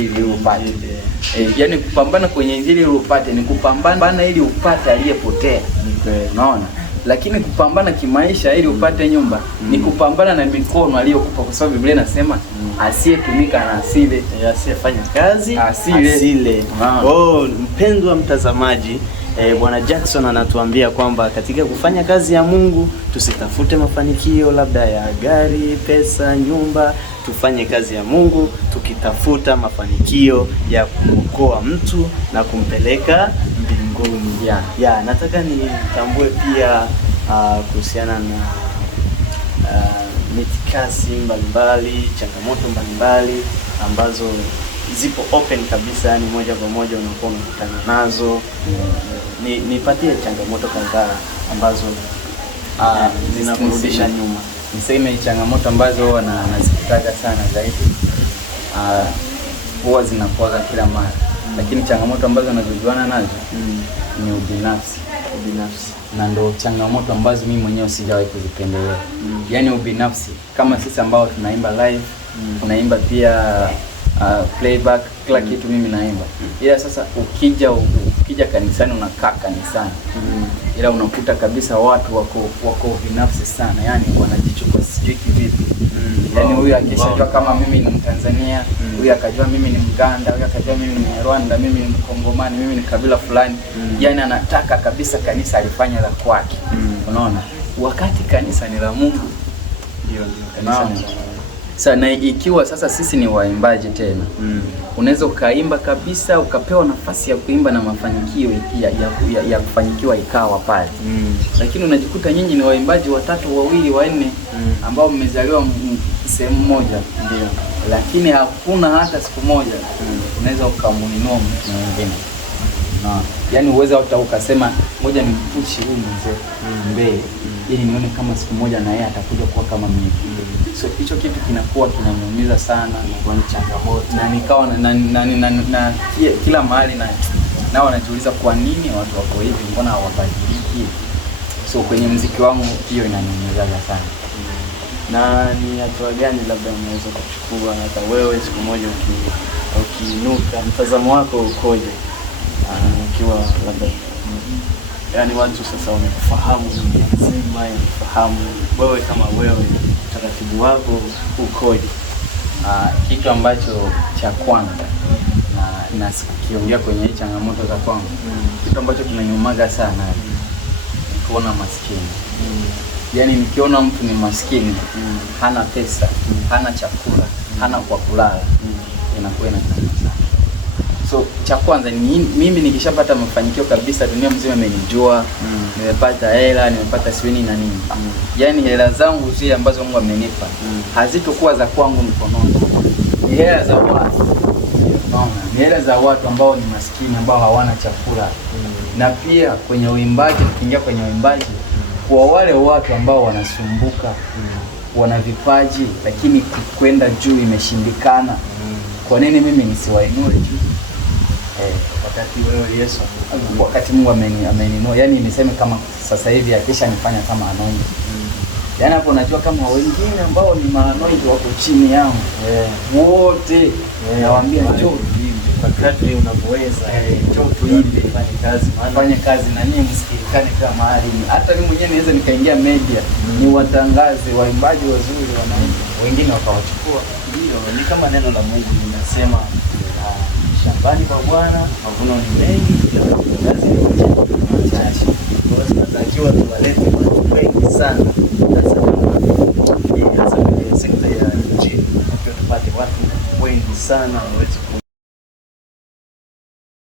ili upate. Yaani kupambana kwenye injili ili upate ni kupambana ili upate aliyepotea. Unaona? Lakini kupambana kimaisha ili upate nyumba ni kupambana na mikono aliyokupa, kwa sababu Biblia inasema asiyetumika na asile, asiyefanya kazi asile. Mpendwa mtazamaji, Bwana Jackson anatuambia kwamba katika kufanya kazi ya Mungu tusitafute mafanikio labda ya gari, pesa, nyumba. Tufanye kazi ya Mungu tukitafuta mafanikio ya kumwokoa mtu na kumpeleka mbinguni. Nataka nitambue pia kuhusiana na mitikasi mbalimbali, changamoto mbalimbali ambazo zipo open kabisa, yani moja kwa moja unakuwa unakutana nazo. Nipatie changamoto kadhaa ambazo zinakurudisha nyuma. Niseme changamoto ambazo nazipata sana zaidi huwa zinakuwa kila mara, lakini changamoto ambazo nazojuana nazo ni ubinafsi. Na ndo changamoto ambazo mimi mwenyewe sijawahi kuzipendelea. Yaani ubinafsi, kama sisi ambao tunaimba live, tunaimba pia playback, kila kitu mimi naimba. Ila sasa ukija kanisani, unakaa kanisani, ila unakuta kabisa watu wako binafsi sana, yani wanajichukua sijui kivipi. Yani huyu akishajua kama mimi ni Mtanzania, huyu akajua mimi ni Mganda, huyu akajua mimi ni Rwanda, mimi ni Mkongomani, mimi ni kabila fulani. Yani anataka kabisa kanisa alifanya la kwake. Unaona? Wakati kanisa ni la Mungu. Ndio kanisa. Sana ikiwa sasa sisi ni waimbaji tena, unaweza ukaimba kabisa, ukapewa nafasi ya kuimba na mafanikio ya kufanikiwa ikawa pale. Lakini unajikuta nyinyi ni waimbaji watatu, wawili, wanne ambao mmezaliwa sehemu moja, ndio, lakini hakuna hata siku moja unaweza ukamuinua mtu mwingine. Yaani uweza hata ukasema ngoja nimpushi huyu mzee mbele ili nione kama siku moja na yeye atakuja kuwa kama mimi. So hicho kitu kinakuwa kinaniumiza sana, na kwa changamoto, na nikawa na kila mahali nao wanajiuliza kwa nini watu wako hivi, mbona hawabadiliki? So kwenye muziki wangu hiyo inaniumiza sana. Na ni hatua gani labda unaweza kuchukua hata wewe siku moja ukiinuka, mtazamo wako ukoje? Ukiwa labda yani watu sasa wamekufahamu, dunia nzima inafahamu wewe kama wewe, utaratibu wako ukoje? Kitu ambacho cha kwanza na sikiongea kwenye hii changamoto za kwangu, kitu ambacho kinanyumaga sana ni kuona maskini. Yani nikiona mtu ni maskini, hana pesa, hana chakula, hana kwa kulala, inakuwa inaniuma sana. So cha kwanza ni mimi nikishapata mafanikio kabisa, dunia mzima imenijua, nimepata hela, nimepata swini na nini. Yaani hela zangu zile ambazo Mungu amenipa hazitokuwa za kwangu mkononi. Ni hela za watu. Unaona? Ni hela za watu ambao ni maskini, ambao hawana chakula. Na pia kwenye uimbaji, ukiingia kwenye uimbaji, kwa wale watu ambao wanasumbuka, wana vipaji lakini kwenda juu imeshindikana. Kwa nini mimi nisiwainue juu? Wakati Mungu ameninua, yani niseme kama sasa hivi akisha nifanya kama anointed. Yani hapo unajua kama wengine ambao ni anointed wako chini yangu. Wote nawaambia njoo kwa kadri unavyoweza, njoo tuimbe, fanye kazi na nini, msikilikane kama mahali. Hata mimi mwenyewe naweza nikaingia media, ni watangaze waimbaji wazuri wanaimba, wengine wakawachukua. Ndio, ni kama neno la Mungu linasema shambani kwa Bwana mavuno ni mengi, kazi ni chache. Kwa hiyo tunatakiwa tuwalete watu wengi sana hasa kwenye sekta ya injili, tupate watu wengi sana waweze